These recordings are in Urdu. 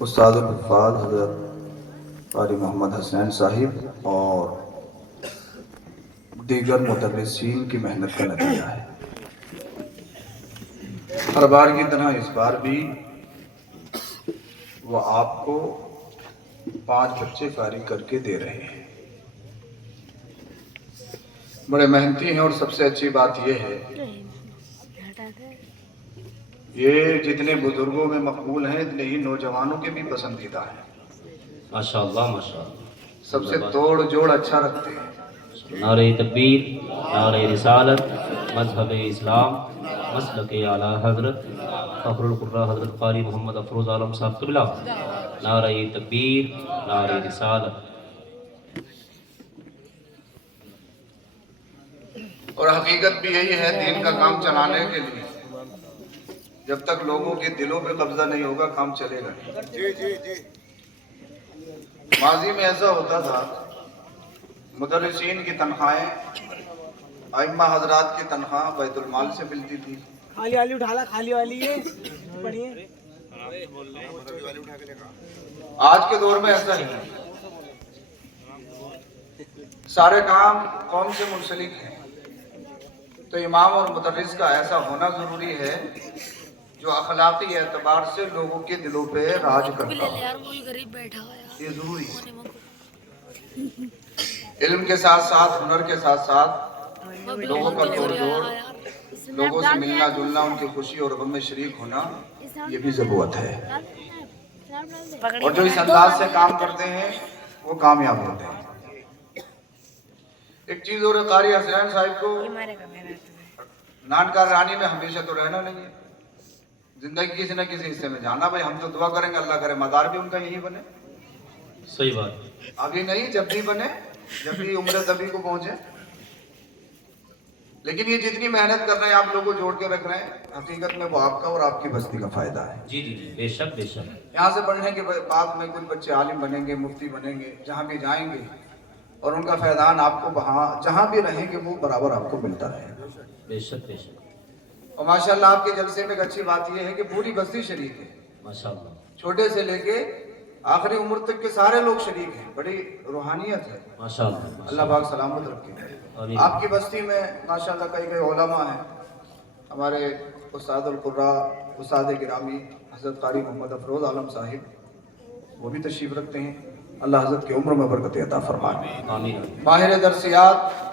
استاد الحفاظ حضرت قاری محمد حسین صاحب اور دیگر مدرسین کی محنت کا نتیجہ ہے۔ ہر بار کی طرح اس بار بھی وہ آپ کو 5 بچے فارغ کر کے دے رہے ہیں۔ بڑے محنتی ہیں اور سب سے اچھی بات یہ ہے یہ جتنے بزرگوں میں مقبول ہیں اتنے ہی نوجوانوں کے بھی پسندیدہ ہیں۔ ماشاءاللہ ماشاءاللہ، سب سے توڑ جوڑ اچھا رکھتے ہیں۔ نعرہ تکبیر، نعرہ رسالت، مذہب اسلام، مسلک اعلیٰ حضرت فخر القرہ حضرت قاری محمد افروز عالم صاحب قبلہ، نعرہ تکبیر، نعرہ رسالت۔ اور حقیقت بھی یہی ہے، دین کا کام چلانے کے لیے جب تک لوگوں کے دلوں پہ قبضہ نہیں ہوگا کام چلے گا نہیں۔ ماضی میں ایسا ہوتا تھا، مدرسین کی تنخواہیں ائمہ حضرات کی تنخواہ بیت المال سے ملتی تھی۔ خالی والی اٹھالا، خالی والی ہے پڑھیے۔ آج کے دور میں ایسا ہی ہے، سارے کام قوم سے منسلک ہیں، تو امام اور مدرس کا ایسا ہونا ضروری ہے جو اخلاقی اعتبار سے لوگوں کے دلوں پہ راج کرتا ہو، یہ ضروری ہے۔ علم کے ساتھ ساتھ، ہنر کے ساتھ ساتھ لوگوں کا توڑ جوڑ، لوگوں سے ملنا جلنا، ان کی خوشی اور غم میں شریک ہونا، یہ بھی ضرورت ہے۔ اور جو اس انداز سے کام کرتے ہیں وہ کامیاب ہوتے ہیں۔ ایک چیز اور قاری حسین صاحب کو نانکار رانی میں ہمیشہ تو رہنا نہیں ہے، زندگی کسی نہ کسی حصے میں جانا۔ بھائی ہم تو دعا کریں گے اللہ کرے مدار بھی ان کا یہی بنے، صحیح بات، ابھی نہیں جب بھی بنے، جب بھی عمر تبھی کو پہنچے۔ لیکن یہ جتنی محنت کر رہے ہیں، آپ لوگوں کو جوڑ کے رکھ رہے ہیں، حقیقت میں وہ آپ کا اور آپ کی بستی کا فائدہ ہے۔ جی جی جی، بے شک بے شک۔ یہاں سے پڑھنے کے بعد میں کچھ بچے عالم بنیں گے، مفتی بنیں گے، جہاں بھی جائیں گے، اور ان کا فیضان آپ کو جہاں بھی رہیں گے وہ برابر آپ کو ملتا رہے گا۔ بے شک بے شک، اور ماشاءاللہ آپ کے جلسے میں ایک اچھی بات یہ ہے کہ پوری بستی شریک ہے، ماشاءاللہ چھوٹے سے لے کے آخری عمر تک کے سارے لوگ شریک ہیں، بڑی روحانیت ہے۔ ماشاءاللہ، اللہ پاک سلامت رکھے۔ آمین۔ آپ کی بستی میں ماشاءاللہ کئی علماء ہیں، ہمارے استاد القرہ، استاد گرامی حضرت قاری محمد افروز عالم صاحب، وہ بھی تشریف رکھتے ہیں۔ اللہ حضرت کی عمر میں برکت عطا فرمائے۔ آمین۔ ماہر درسیات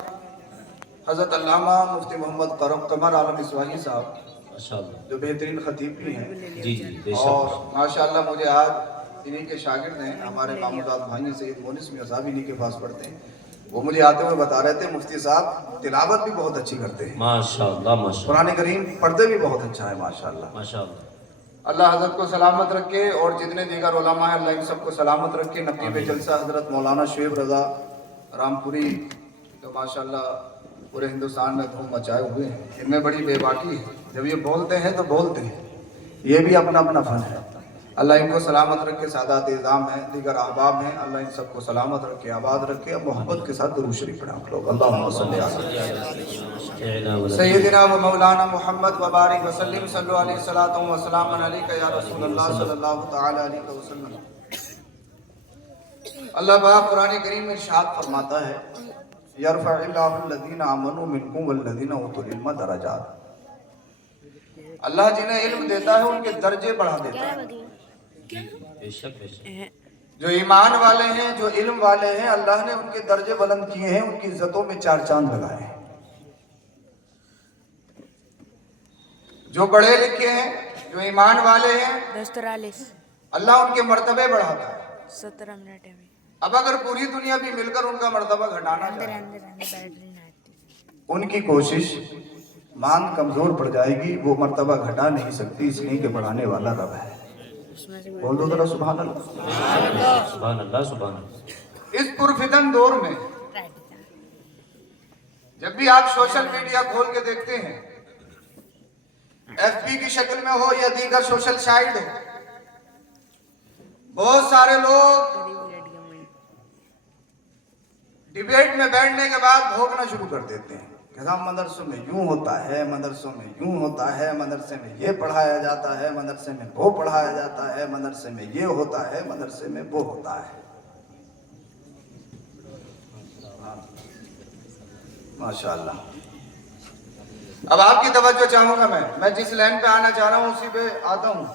حضرت علامہ مفتی محمد قمر عالم اسواہی صاحب، ماشاءاللہ، جو بہترین خطیب بھی ہیں، جی جی، بے اور شک۔ ماشاءاللہ مجھے آج انہی کے شاگرد ہیں، ہمارے ماموداد بھائی سید مونس میاں صاحب انہی کے پاس پڑھتے ہیں، وہ مجھے آتے ہوئے بتا رہے تھے مفتی صاحب تلاوت بھی بہت اچھی کرتے ہیں، ماشاءاللہ ماشاءاللہ، قرآن کریم پڑھتے بھی بہت اچھا ہے ماشاءاللہ۔ ماشاءاللہ، اللہ حضرت کو سلامت رکھے، اور جتنے دیگر علماء ہیں اللہ ان سب کو سلامت رکھے۔ نقیب جلسہ حضرت مولانا شعیب رضا رامپوری، جو ماشاءاللہ پورے ہندوستان میں دھوم مچائے ہوئے ہیں، ان میں بڑی بے باکی ہے، جب یہ بولتے ہیں تو بولتے ہیں، یہ بھی اپنا اپنا فن ہے۔ اللہ ان کو سلامت رکھے، سادات اعظام ہیں، دیگر احباب ہیں، اللہ ان سب کو سلامت رکھے، آباد رکھے۔ اب محبت کے ساتھ درود شریف پڑھیں آپ لوگ۔ اللہم صلی علی سیدنا و مولانا محمد و بارک وسلم، صلو علیہ الصلوۃ والسلام علیک یا رسول اللہ صلی اللہ تعالی علیہ وسلم۔ اللہ پاک قرآن کریم میں ارشاد فرماتا ہے، یرفع اللہ الذین آمنوا منکم والذین اوتوا العلم درجات۔ اللہ جنہیں علم دیتا ہے ان کے درجے بڑھا دیتا ہے۔ بے شک بے شک، جو ایمان والے ہیں، جو علم والے ہیں، اللہ نے ان کے درجے بلند کیے ہیں، ان کی عزتوں میں 4 چاند لگائے ہیں۔ جو پڑھے لکھے ہیں، جو ایمان والے ہیں، 10:43 اللہ ان کے مرتبے بڑھاتا ہے۔ 17 منٹ ہے۔ اب اگر پوری دنیا بھی مل کر ان کا مرتبہ گھٹانا چاہے، بیٹری نہ آتی۔ ان کی کوشش مان کمزور پڑ جائے گی، وہ مرتبہ گھٹا نہیں سکتی، اس لیے کہ بڑھانے والا رب ہے۔ بول دو ذرا سبحان اللہ۔ سبحان اللہ سبحان اللہ۔ اس پرفتن دور میں جب بھی آپ سوشل میڈیا کھول کے دیکھتے ہیں، ایف بی کی شکل میں ہو یا دیگر سوشل سائٹ ہو، بہت سارے لوگ ڈیبیٹ میں بیٹھنے کے بعد بھونکنا شروع کر دیتے ہیں کہ ہم مدرسوں میں یوں ہوتا ہے، مدرسوں میں یوں ہوتا ہے، مدرسے میں یہ پڑھایا جاتا ہے، مدرسے میں وہ پڑھایا جاتا ہے، مدرسے میں یہ ہوتا ہے، مدرسے میں وہ ہوتا ہے۔ ماشاءاللہ۔ اب آپ کی توجہ چاہوں گا، میں جس لائن پہ آنا چاہ رہا ہوں اسی پہ آتا ہوں۔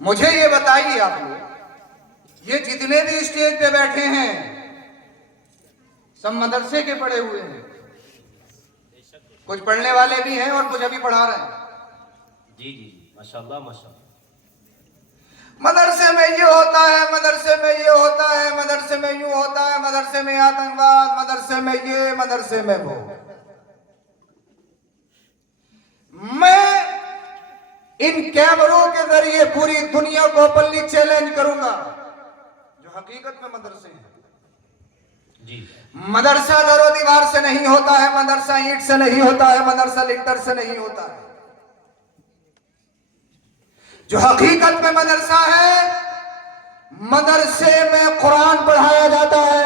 مجھے یہ بتائیے آپ لوگ، یہ جتنے بھی اسٹیج پہ بیٹھے ہیں سب مدرسے کے پڑھے ہوئے ہیں، کچھ پڑھنے والے بھی ہیں اور کچھ ابھی پڑھا رہے ہیں۔ جی جی جی، ماشاءاللہ ماشاءاللہ۔ مدرسے میں یہ ہوتا ہے، مدرسے میں یہ ہوتا ہے، مدرسے میں یوں ہوتا ہے، مدرسے میں آتنکواد، مدرسے میں یہ، مدرسے میں وہ۔ میں ان کیمروں کے ذریعے پوری دنیا کو اوپنلی چیلنج کروں گا، جو حقیقت میں مدرسے ہیں۔ جی، مدرسہ در و دیوار سے نہیں ہوتا ہے، مدرسہ اینٹ سے نہیں ہوتا ہے، مدرسہ لنٹر سے نہیں ہوتا ہے۔ جو حقیقت میں مدرسہ ہے، مدرسے میں قرآن پڑھایا جاتا ہے۔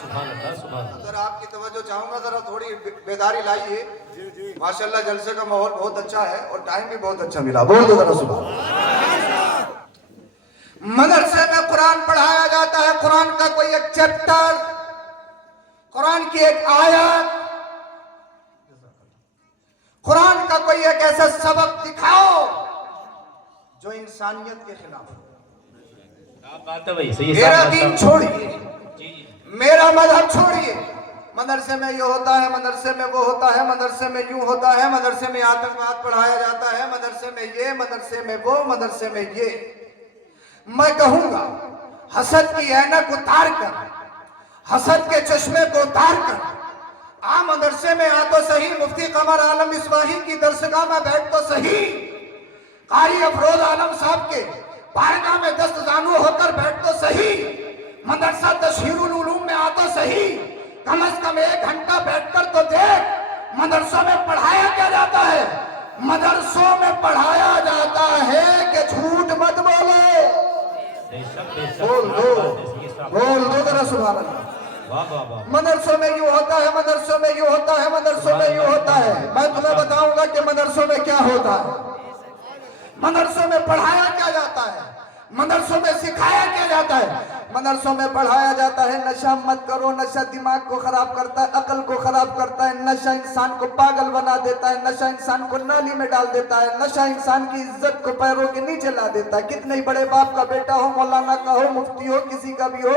سبحان اللہ سبحان اللہ۔ ذرا آپ کی توجہ چاہوں گا، ذرا تھوڑی بیداری لائیے۔ ماشاءاللہ جلسے کا ماحول بہت اچھا ہے اور ٹائم بھی بہت اچھا ملا، بول دو ذرا سبحان اللہ۔ مدرسے میں قرآن پڑھایا جاتا ہے، قرآن کا کوئی ایک چیپٹر، قرآن کی ایک آیت، قرآن کا کوئی ایک ایسا سبق دکھاؤ جو انسانیت کے خلاف ہو۔ آپ بات ہے بھائی، صحیح ہے۔ میرا دین چھوڑیے، جی جی، میرا مذہب چھوڑیے، مدرسے میں یہ ہوتا ہے، مدرسے میں وہ ہوتا ہے، مدرسے میں یوں ہوتا ہے، مدرسے میں آتنکواد پڑھایا جاتا ہے، مدرسے میں یہ، مدرسے میں وہ، مدرسے میں یہ۔ میں کہوں گا حسد کی عینک اتار کر، حسد کے چشمے کو اتار کر مدرسے میں آ تو صحیح، مفتی قمر عالم اصباحی کی درسگاہ میں بیٹھ تو صحیح، قاری افروز عالم صاحب کے بارگاہ میں دست زانو ہو کر بیٹھ تو صحیح، مدرسہ تشہیر العلوم میں آ تو صحیح، کم از کم 1 گھنٹہ بیٹھ کر تو دیکھ مدرسوں میں پڑھایا کیا جاتا ہے۔ مدرسوں میں پڑھایا جاتا ہے کہ جھوٹ مت بولو، بول دو ذرا سبحان اللہ۔ مدرسوں میں یوں ہوتا ہے، مدرسوں میں یوں ہوتا ہے، مدرسوں میں یوں ہوتا ہے۔ میں تمہیں بتاؤں گا کہ مدرسوں میں کیا ہوتا ہے، مدرسوں میں پڑھایا کیا جاتا ہے، مدرسوں میں سکھایا کیا جاتا ہے۔ مدرسوں میں پڑھایا جاتا ہے نشہ مت کرو، نشہ دماغ کو خراب کرتا ہے، عقل کو خراب کرتا ہے، نشہ انسان کو پاگل بنا دیتا ہے، نشہ انسان کو نالی میں ڈال دیتا ہے، نشہ انسان کی عزت کو پیروں کے نیچے لا دیتا ہے۔ کتنے ہی بڑے باپ کا بیٹا ہو، مولانا کا ہو، مفتی ہو، کسی کا بھی ہو،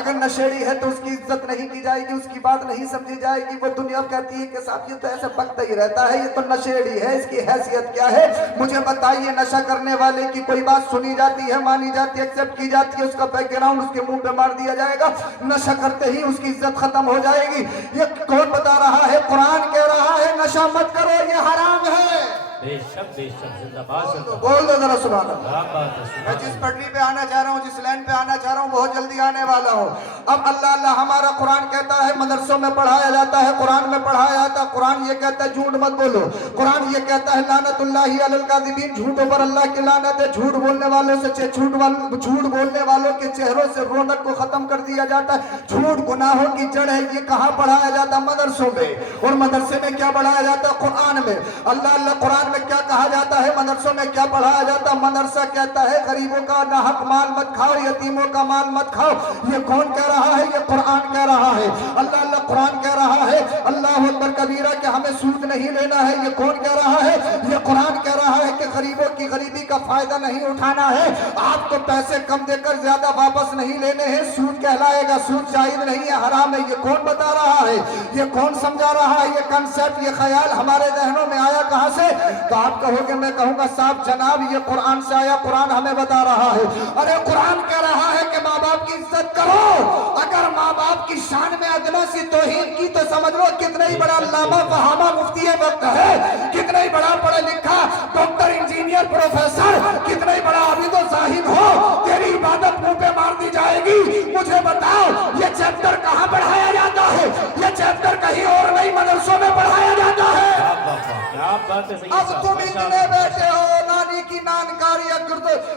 اگر نشیڑی ہے تو اس کی عزت نہیں کی جائے گی، اس کی بات نہیں سمجھی جائے گی۔ وہ دنیا کہتی ہے کہ صاحب یہ تو ایسے بکتا ہی رہتا ہے، یہ تو نشیڑی ہے، اس کی حیثیت کیا ہے؟ مجھے بتائیے، نشہ کرنے والے کی کوئی بات سنی جاتی ہے، مانی جاتی ہے، ایکسپٹ کی جاتی ہے، اس کا بیک گراؤنڈ اس کے منہ پہ مار دیا جائے گا؟ نشہ کرتے ہی اس کی عزت ختم ہو جائے گی۔ یہ کون بتا رہا ہے؟ قرآن کہہ رہا ہے نشہ مت کرو، یہ حرام ہے۔ بے شک بے شک، زندہ باد زندہ باد۔ بول دو ذرا سبحان اللہ۔ کیا بات ہے، میں سبحان جس اللہ۔ پٹری پہ آنا چاہ رہا ہوں، جس لائن پہ آنا چاہ رہا ہوں، بہت جلدی آنے والا ہوں۔ اب اللہ ہمارا قرآن کہتا ہے مدرسوں میں پڑھایا جاتا ہے، قرآن میں پڑھایا جاتا ہے، قرآن یہ کہتا ہے جھوٹ مت بولو، قرآن یہ کہتا ہے لعنت اللہ علی الکاذبین، جھوٹوں پر اللہ کی لعنت ہے، جھوٹ بولنے والوں سے جھوٹ بولنے والوں کے چہروں سے رونق کو ختم کر دیا جاتا ہے۔ جھوٹ گناہوں کی جڑ ہے۔ یہ کہاں پڑھایا جاتا ہے؟ مدرسوں میں۔ اور مدرسے میں کیا پڑھایا جاتا ہے؟ قرآن میں۔ اللہ قرآن میں کیا کہا جاتا ہے؟ مدرسوں میں کیا پڑھایا جاتا ہے؟ مدرسہ کہتا ہے غریبوں کا ناحق مال مت کھاؤ، یتیموں کا مال مت کھاؤ۔ یہ کون کہہ رہا ہے؟ یہ قرآن کہہ رہا ہے۔ اللہ قرآن کہہ رہا ہے اللہ اکبر کبیرہ کہ ہمیں سود نہیں لینا ہے۔ یہ کون کہہ رہا ہے؟ یہ قرآن کہہ رہا ہے کہ غریبوں کی غریبی کا فائدہ نہیں اٹھانا ہے، آپ کو پیسے کم دے کر زیادہ واپس نہیں لینے ہیں، سود کہلائے گا، سود جائز نہیں ہے، حرام ہے۔ یہ کون بتا رہا ہے؟ یہ کون سمجھا رہا ہے؟ یہ کنسپٹ، یہ خیال ہمارے ذہنوں میں آیا کہاں سے؟ تو آپ کہو گے، میں کہوں گا صاحب جناب یہ قرآن سے آیا، قرآن ہمیں بتا رہا ہے۔ ارے قرآن کہہ رہا ہے کہ ماں باپ کی عزت کرو۔ اگر ماں باپ کی شان میں ادنا سی توہین کی تو سمجھ لو کتنا ہی بڑا علامہ فہامہ مفتی وقت ہے، کتنا ہی بڑا پڑھا لکھا ڈاکٹر انجینئر پروفیسر، کتنا ہی بڑا عابد و زاہد ہو، تیری عبادت منہ پہ مار دی جائے گی۔ مجھے بتاؤ یہ چیپٹر کہاں پڑھایا جاتا ہے؟ یہ چیپٹر کہیں اور نہیں، مدرسوں میں پڑھایا جاتا ہے۔ اب تم اتنے بیٹھے ہو، نانی کی نانکاری گرد